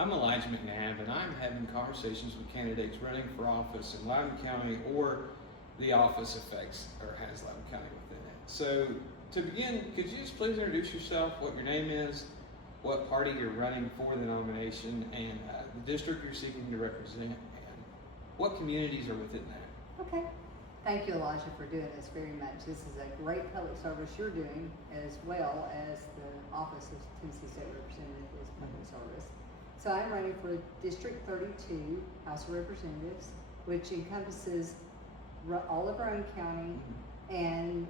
I'm Elijah McNabb, and I'm having conversations with candidates running for office in Loudoun County or the office affects or has Loudoun County within it. So, to begin, could you just please introduce yourself, what your name is, what party you're running for the nomination, and the district you're seeking to represent, and what communities are within that? Okay. Thank you, Elijah, for doing this very much. This is a great public service you're doing, as well as the Office of Tennessee State Representative is public service. So I'm running for District 32 House of Representatives, which encompasses all of Rowan County and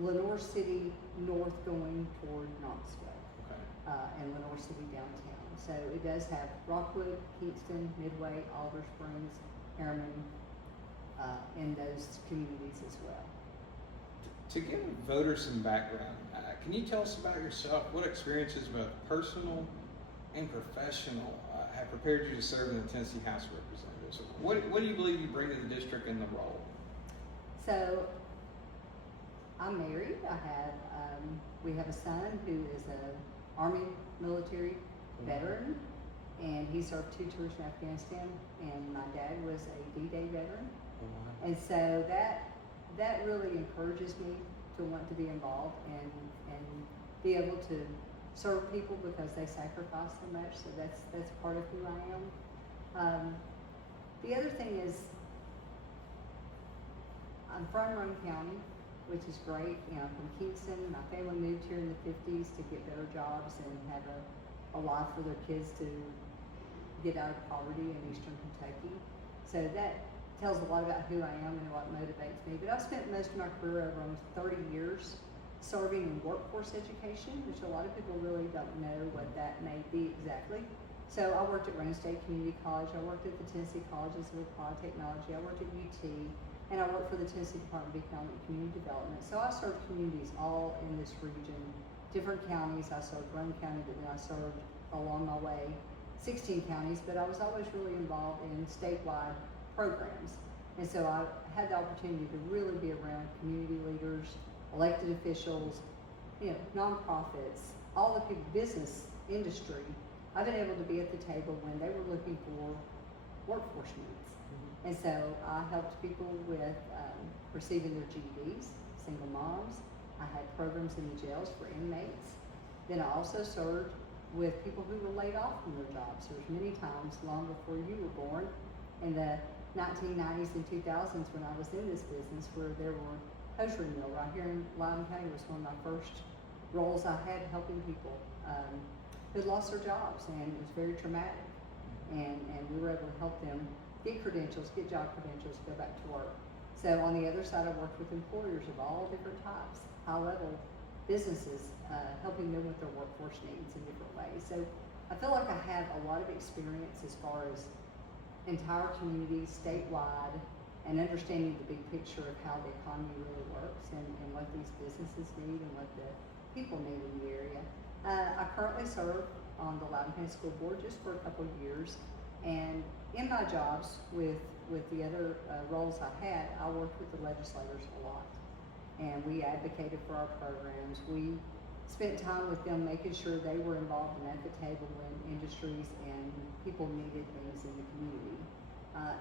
Lenoir City north going toward Knoxville, and Lenoir City downtown. So it does have Rockwood, Kingston, Midway, Alder Springs, Harriman, in those communities as well. To give voters some background, can you tell us about yourself? What experiences, both personal and professional, have prepared you to serve in the Tennessee House of Representatives? What do you believe you bring to the district in the role? So, I'm married. We have a son who is an Army military veteran, and he served 2 tours in Afghanistan, and my dad was a D-Day veteran. And so that really encourages me to want to be involved and be able to serve people because they sacrifice so much. So that's part of who I am. The other thing is, I'm from Rowan County, which is great. You know, I'm from Kingston. My family moved here in the 50s to get better jobs and have a life for their kids to get out of poverty in Eastern Kentucky. So that tells a lot about who I am and what motivates me. But I've spent most of my career, over almost 30 years, serving in workforce education, which a lot of people really don't know what that may be exactly. So I worked at Rowan State Community College, I worked at the Tennessee Colleges of Applied Technology, I worked at UT, and I worked for the Tennessee Department of Economic and Community Development. So I served communities all in this region, different counties. I served Rowan County, but then I served along my way 16 counties, but I was always really involved in statewide programs. And so I had the opportunity to really be around community leaders, elected officials, you know, nonprofits, all the people, business, industry. I've been able to be at the table when they were looking for workforce needs. And so I helped people with receiving their GEDs, single moms. I had programs in the jails for inmates. Then I also served with people who were laid off from their jobs. There was many times, long before you were born, in the 1990s and 2000s when I was in this business, where there were hosiery mill right here in Loudoun County was one of my first roles I had, helping people who lost their jobs, and it was very traumatic. And we were able to help them get credentials, get job credentials, go back to work. So on the other side, I worked with employers of all different types, high-level businesses, helping them with their workforce needs in different ways. So I feel like I have a lot of experience as far as entire communities, statewide, and understanding the big picture of how the economy really works and what these businesses need and what the people need in the area. I currently serve on the Loudoun County School Board just for a couple of years, and in my jobs with the other roles I had, I worked with the legislators a lot, and we advocated for our programs. We spent time with them making sure they were involved and at the table when industries and people needed things in the community.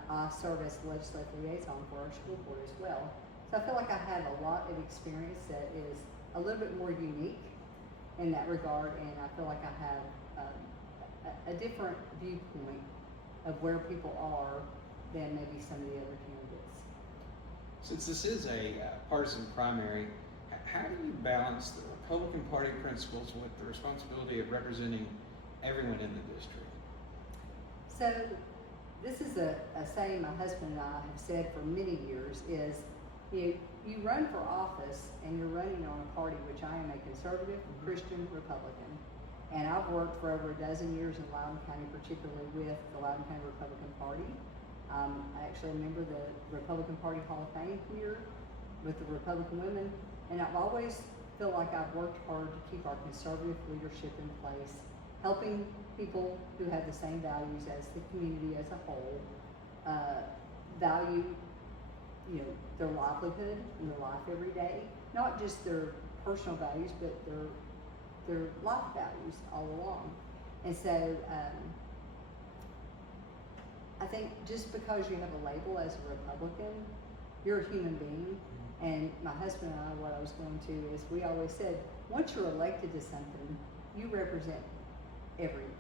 I serve as legislative liaison for our school board as well. So I feel like I have a lot of experience that is a little bit more unique in that regard, and I feel like I have a different viewpoint of where people are than maybe some of the other candidates. Since this is a partisan primary, how do you balance the Republican Party principles with the responsibility of representing everyone in the district? So this is a saying my husband and I have said for many years is, you run for office and you're running on a party, which I am a conservative Christian Republican. And I've worked for over a dozen years in Loudoun County, particularly with the Loudoun County Republican Party. I actually member the Republican Party Hall of Fame here with the Republican women. And I've always feel like I've worked hard to keep our conservative leadership in place, helping people who have the same values as the community as a whole, value, their livelihood and their life every day, not just their personal values, but their life values all along. And so I think just because you have a label as a Republican, you're a human being. And my husband and I, what I was going to is we always said, once you're elected to something, you represent everyone,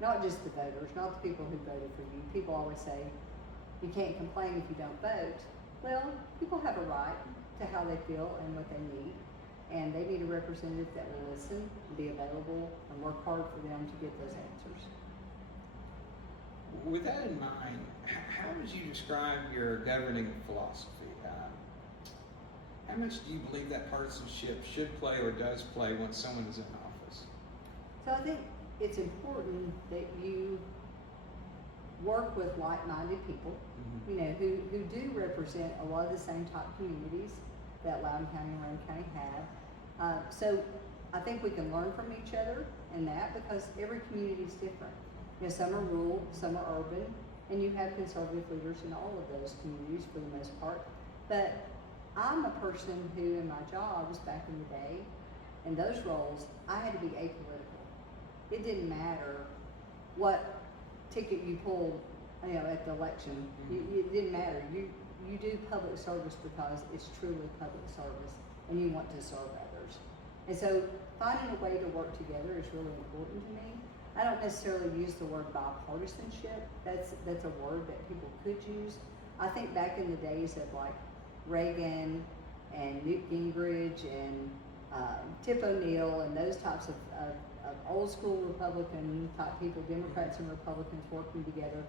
not just the voters, not the people who voted for you. People always say, you can't complain if you don't vote. Well, people have a right to how they feel and what they need. And they need a representative that will listen, be available, and work hard for them to get those answers. With that in mind, how would you describe your governing philosophy? How much do you believe that partisanship should play or does play when someone is in office? So I think it's important that you work with like-minded people, Mm-hmm. you know, who do represent a lot of the same type communities that Loudoun County and Roane County have. So I think we can learn from each other in that because every community is different. You know, some are rural, some are urban, and you have conservative leaders in all of those communities for the most part. But I'm a person who, in my jobs back in the day, in those roles, I had to be apolitical. It didn't matter what ticket you pulled, you know, at the election. It didn't matter. You do public service because it's truly public service, and you want to serve others. And so, finding a way to work together is really important to me. I don't necessarily use the word bipartisanship. That's a word that people could use. I think back in the days of like Reagan and Newt Gingrich and Tip O'Neill and those types of old school Republican type people, Democrats and Republicans working together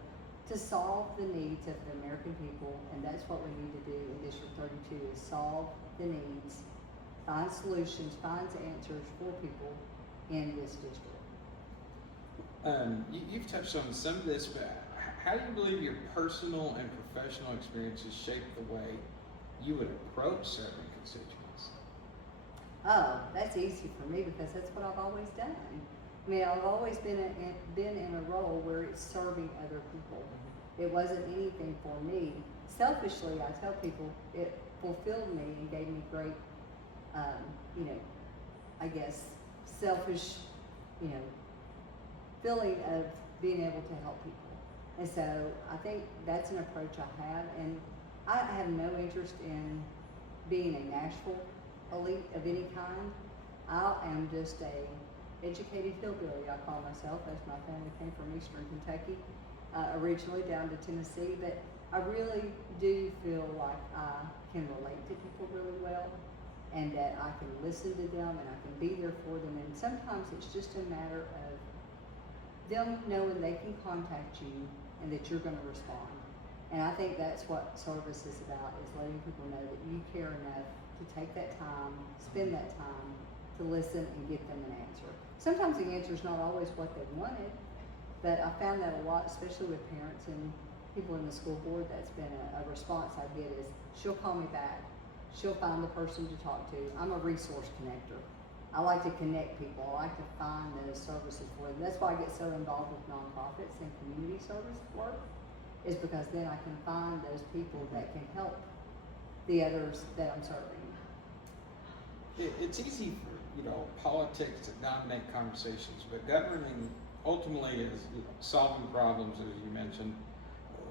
to solve the needs of the American people, and that's what we need to do in District 32 is solve the needs, find solutions, find answers for people in this district. You've touched on some of this, but how do you believe your personal and professional experiences shape the way you would approach serving constituents? Oh, that's easy for me because that's what I've always done. I mean, I've always been in a role where it's serving other people. It wasn't anything for me. Selfishly, I tell people it fulfilled me and gave me great, you know, I guess, selfish, you know, feeling of being able to help people. And so I think that's an approach I have. And I have no interest in being a Nashville elite of any kind. I am just a educated hillbilly, I call myself, as my family came from Eastern Kentucky, originally down to Tennessee. But I really do feel like I can relate to people really well, and that I can listen to them and I can be there for them. And sometimes it's just a matter of them knowing they can contact you and that you're going to respond. And I think that's what service is about, is letting people know that you care enough to take that time, spend that time to listen and get them an answer. Sometimes the answer is not always what they wanted, but I found that a lot, especially with parents and people in the school board. That's been a response I get is, she'll call me back. She'll find the person to talk to. I'm a resource connector. I like to connect people. I like to find those services for them. That's why I get so involved with nonprofits and community service work, is because then I can find those people that can help the others that I'm serving. It's easy for, you know, politics to dominate conversations, but governing ultimately is, you know, solving problems, as you mentioned.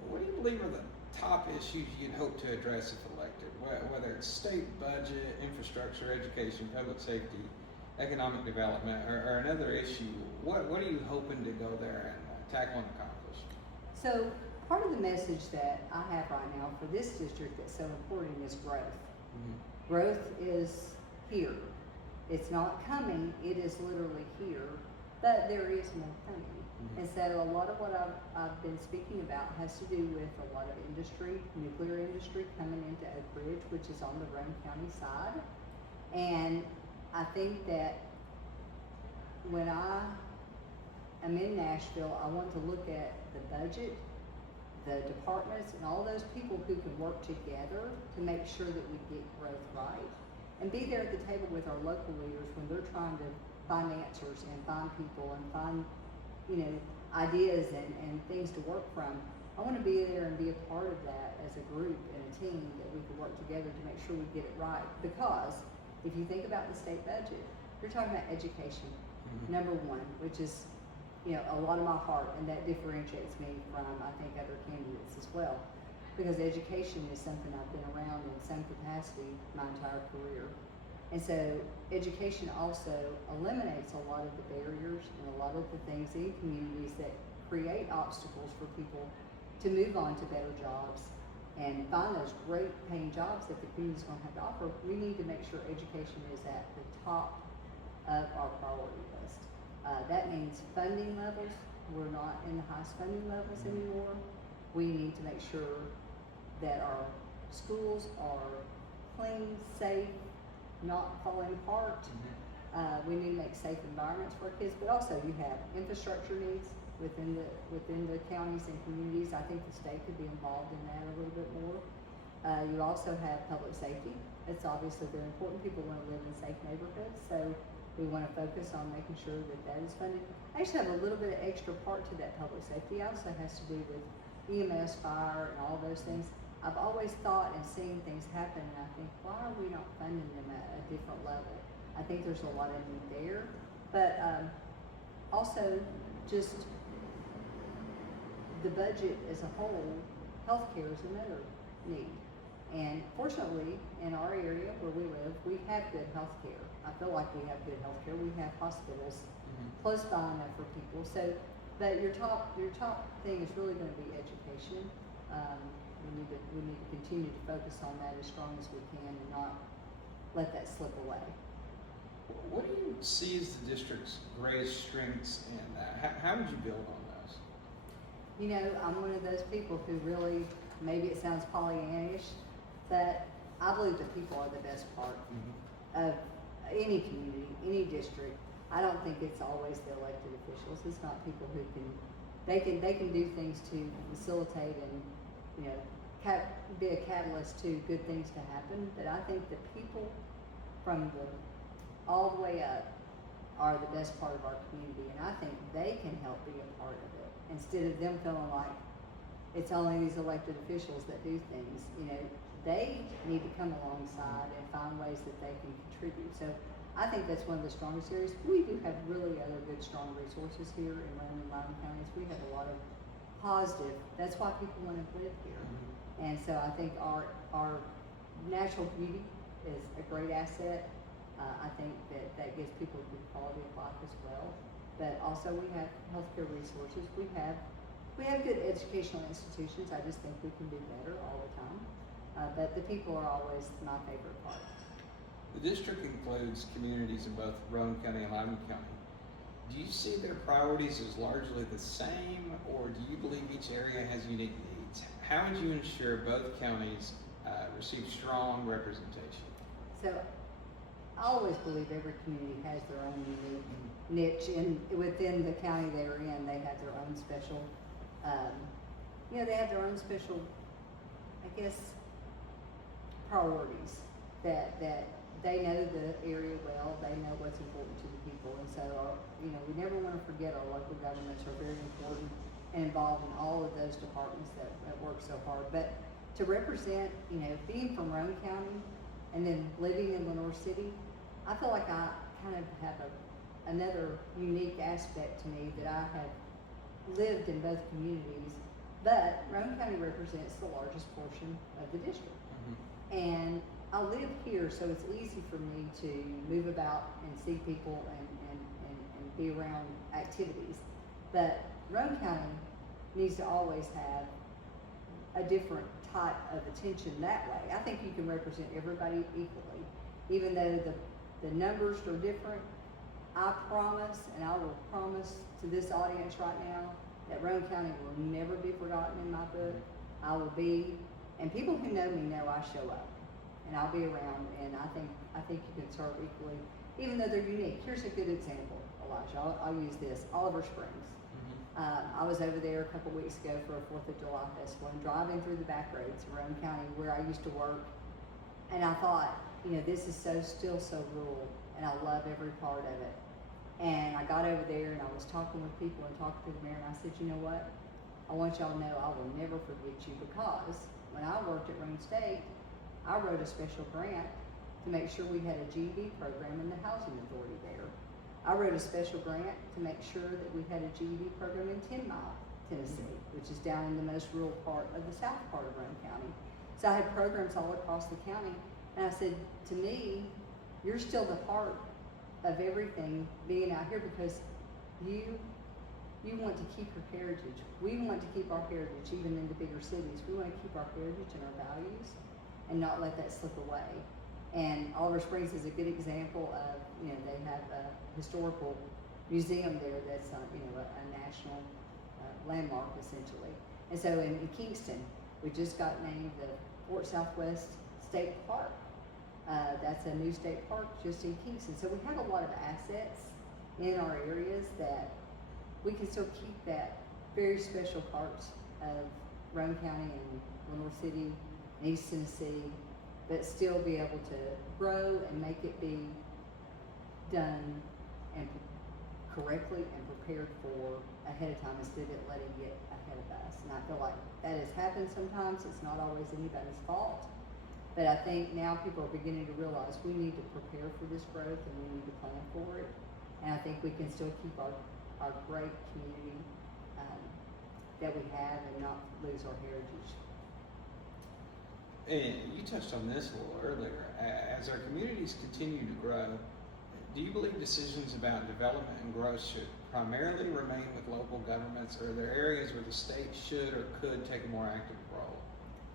What do you believe are the top issues you'd hope to address if elected? Whether it's state budget, infrastructure, education, public safety, economic development, or another issue, what are you hoping to go there and tackle and accomplish? So part of the message that I have right now for this district that's so important is growth. Mm-hmm. Growth is here. It's not coming, it is literally here, but there is more coming. Mm-hmm. And so a lot of what I've been speaking about has to do with a lot of industry, nuclear industry coming into Oak Ridge, which is on the Roane County side. And I think that when I am in Nashville, I want to look at the budget, the departments, and all those people who can work together to make sure that we get growth right. And be there at the table with our local leaders when they're trying to find answers and find people and find, you know, ideas and things to work from. I want to be there and be a part of that as a group and a team that we can work together to make sure we get it right. Because if you think about the state budget, you're talking about education, number one, which is a lot of my heart, and that differentiates me from, I think, other candidates as well. Because education is something I've been around in some capacity my entire career. And so education also eliminates a lot of the barriers and a lot of the things in communities that create obstacles for people to move on to better jobs and find those great paying jobs that the community's going to have to offer. We need to make sure education is at the top of our priority list. That means funding levels. We're not in the highest funding levels anymore. We need to make sure that our schools are clean, safe, not falling apart. We need to make safe environments for our kids, but also you have infrastructure needs within the counties and communities. I think the state could be involved in that a little bit more. You also have public safety. It's obviously very important. People want to live in safe neighborhoods, so we want to focus on making sure that that is funded. I actually have a little bit of extra part to that public safety. It also has to do with EMS, fire, and all those things. I've always thought and seen things happen, and I think, why are we not funding them at a different level? I think there's a lot of need there, but also just the budget as a whole. Healthcare is another need, and fortunately, in our area where we live, we have good healthcare. I feel like we have good healthcare. We have hospitals close by enough for people. So, but your top thing is really going to be education. We need to continue to focus on that as strong as we can and not let that slip away. What do you see as the district's greatest strengths, and how would you build on those? I'm one of those people who really, maybe it sounds Pollyannish, but I believe the people are the best part of any community, any district. I don't think it's always the elected officials. It's not people who they can do things to facilitate and be a catalyst to good things to happen. But I think the people from all the way up are the best part of our community, and I think they can help be a part of it instead of them feeling like it's only these elected officials that do things. They need to come alongside and find ways that they can contribute. So I think that's one of the strongest areas. We do have really other good, strong resources here in Roane and Loudoun counties. We have a lot of positive. That's why people want to live here. And so I think our natural beauty is a great asset. I think that gives people a good quality of life as well. But also we have healthcare resources. We have good educational institutions. I just think we can do better all the time. But the people are always my favorite part. The district includes communities in both Roane County and Loudoun County. Do you see their priorities as largely the same, or do you believe each area has unique needs? How would you ensure both counties receive strong representation? So I always believe every community has their own unique niche within the county they're in. They have their own special, I guess, priorities that they know the area well. They know what's important to the people, and so we never want to forget our local governments are very important and involved in all of those departments that work so hard. But to represent, being from Roane County and then living in Lenore City, I feel like I kind of have another unique aspect to me that I have lived in both communities. But Roane County represents the largest portion of the district. And I live here, so it's easy for me to move about and see people and be around activities. But Roane County needs to always have a different type of attention that way. I think you can represent everybody equally, even though the numbers are different. I promise, and I will promise to this audience right now, that Roane County will never be forgotten in my book. I will be, and people who know me know I show up, and I'll be around, and I think you can serve equally, even though they're unique. Here's a good example, Elijah. I'll use this. Oliver Springs. I was over there a couple weeks ago for a 4th of July festival, and driving through the back roads of Roane County where I used to work, and I thought, this is still so rural, and I love every part of it. And I got over there and I was talking with people and talking to the mayor, and I said, you know what? I want y'all to know I will never forget you, because when I worked at Roane State, I wrote a special grant to make sure we had a GED program in the housing authority there. I wrote a special grant to make sure that we had a GED program in 10 Mile, Tennessee, which is down in the most rural part of the south part of Roane County. So I had programs all across the county, and I said, to me, you're still the heart of everything being out here because you want to keep your heritage. We want to keep our heritage even in the bigger cities. We want to keep our heritage and our values and not let that slip away. And Oliver Springs is a good example of, you know, they have a historical museum there that's, you know, a national landmark essentially. And so in Kingston, we just got named the Fort Southwest State Park. That's a new state park just in Kingston. So we have a lot of assets in our areas that we can still keep that very special parts of Roane County and Lenore City and East Tennessee, but still be able to grow and make it be done and correctly and prepared for ahead of time instead of letting it get ahead of us. And I feel like that has happened sometimes. It's not always anybody's fault. But I think now people are beginning to realize we need to prepare for this growth and we need to plan for it. And I think we can still keep our great community that we have and not lose our heritage. And you touched on this a little earlier. As our communities continue to grow, do you believe decisions about development and growth should primarily remain with local governments, or are there areas where the state should or could take a more active role?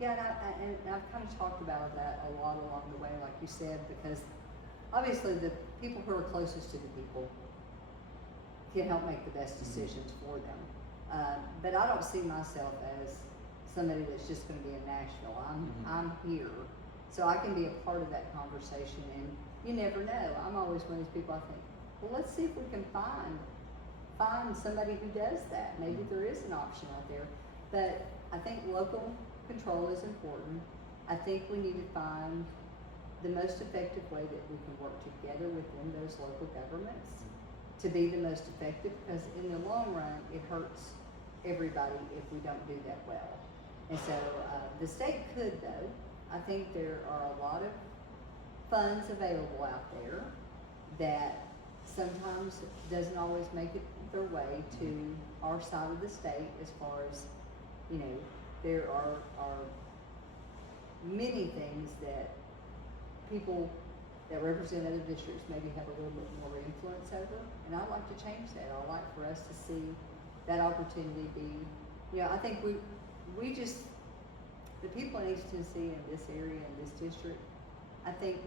Yeah, and I've kind of talked about that a lot along the way, like you said, because obviously the people who are closest to the people can help make the best decisions for them. But I don't see myself as somebody that's just going to be in Nashville. I'm here, so I can be a part of that conversation. And you never know. I'm always one of these people. I think, well, let's see if we can find somebody who does that. Maybe there is an option out there. But I think local control is important. I think we need to find the most effective way that we can work together within those local governments to be the most effective, because in the long run, it hurts everybody if we don't do that well. And so the state could, though. I think there are a lot of funds available out there that sometimes doesn't always make it their way to our side of the state, as far as, you know, there are many things that people that represent other districts maybe have a little bit more influence over, and I'd like to change that. I'd like for us to see that opportunity be, you know, I think we just, the people in East Tennessee and this area and this district, I think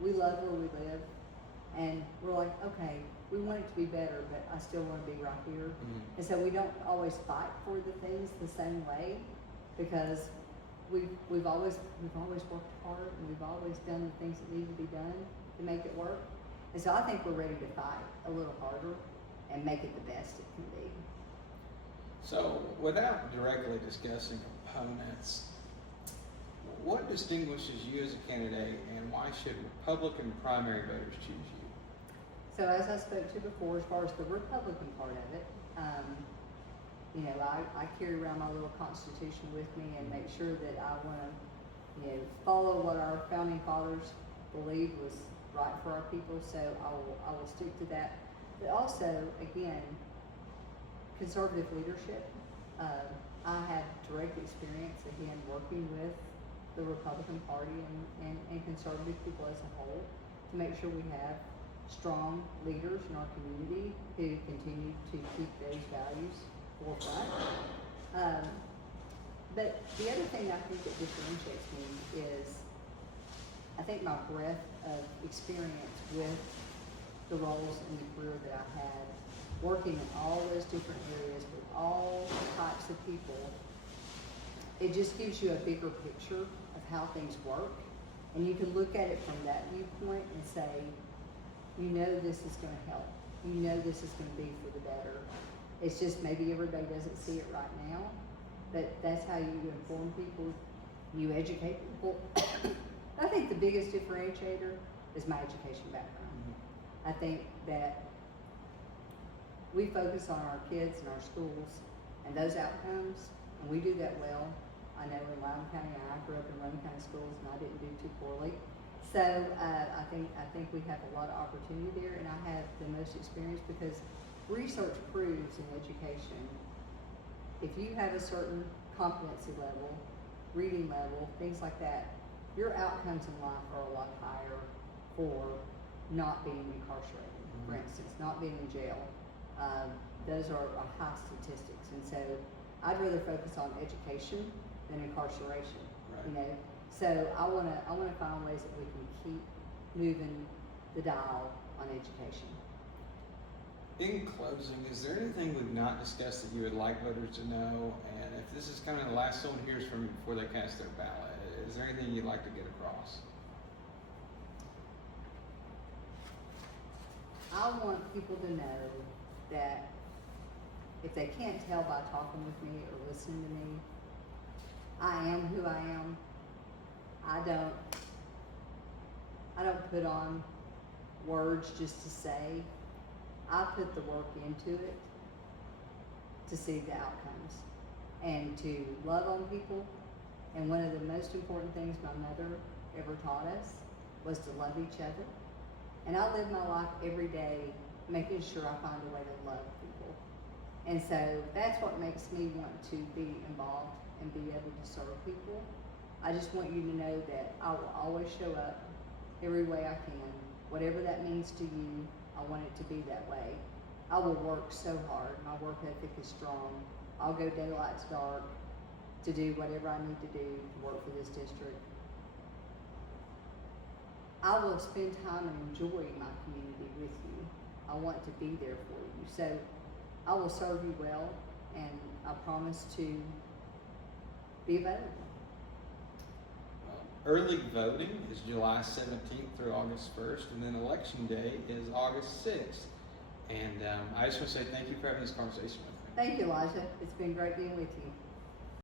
we love where we live, and we're like, okay, we want it to be better, but I still want to be right here. Mm-hmm. And so we don't always fight for the things the same way, because we've always worked hard, and we've always done the things that need to be done to make it work. And so I think we're ready to fight a little harder and make it the best it can be. So, without directly discussing components, what distinguishes you as a candidate, and why should Republican primary voters choose you? So, as I spoke to before, as far as the Republican part of it, you know, I carry around my little Constitution with me and make sure that I want to, you know, follow what our founding fathers believed was right for our people. So I will stick to that. But also, again, conservative leadership. I have direct experience, again, working with the Republican Party and conservative people as a whole to make sure we have strong leaders in our community who continue to keep those values forefront. But the other thing I think that differentiates me is I think my breadth of experience with the roles in the career that I had, working in all those different areas with all types of people. It just gives you a bigger picture of how things work, and you can look at it from that viewpoint and say, you know, this is going to help. You know, this is going to be for the better. It's just maybe everybody doesn't see it right now, but that's how you inform people, you educate people. I think the biggest differentiator is my education background. Mm-hmm. I think that we focus on our kids and our schools and those outcomes, and we do that well. I know in Loudoun County, I grew up in Loudoun County schools, and I didn't do too poorly. So I think we have a lot of opportunity there, and I have the most experience because research proves in education, if you have a certain competency level, reading level, things like that, your outcomes in life are a lot higher for not being incarcerated, for instance, not being in jail. Those are high statistics, and so I'd rather focus on education than incarceration. Right. You know, so I wanna find ways that we can keep moving the dial on education. In closing, is there anything we've not discussed that you would like voters to know? And if this is kind of the last someone hears from you before they cast their ballot, is there anything you'd like to get across? I want people to know that if they can't tell by talking with me or listening to me, I am who I am. I don't put on words just to say. I put the work into it to see the outcomes and to love on people. And one of the most important things my mother ever taught us was to love each other. And I live my life every day making sure I find a way to love people. And so that's what makes me want to be involved and be able to serve people. I just want you to know that I will always show up every way I can. Whatever that means to you, I want it to be that way. I will work so hard. My work ethic is strong. I'll go daylight to dark to do whatever I need to do to work for this district. I will spend time and enjoy my community with you. I want to be there for you. So I will serve you well, and I promise to be available. Early voting is July 17th through August 1st, and then election day is August 6th. And I just want to say thank you for having this conversation with me. Thank you, Elijah. It's been great being with you.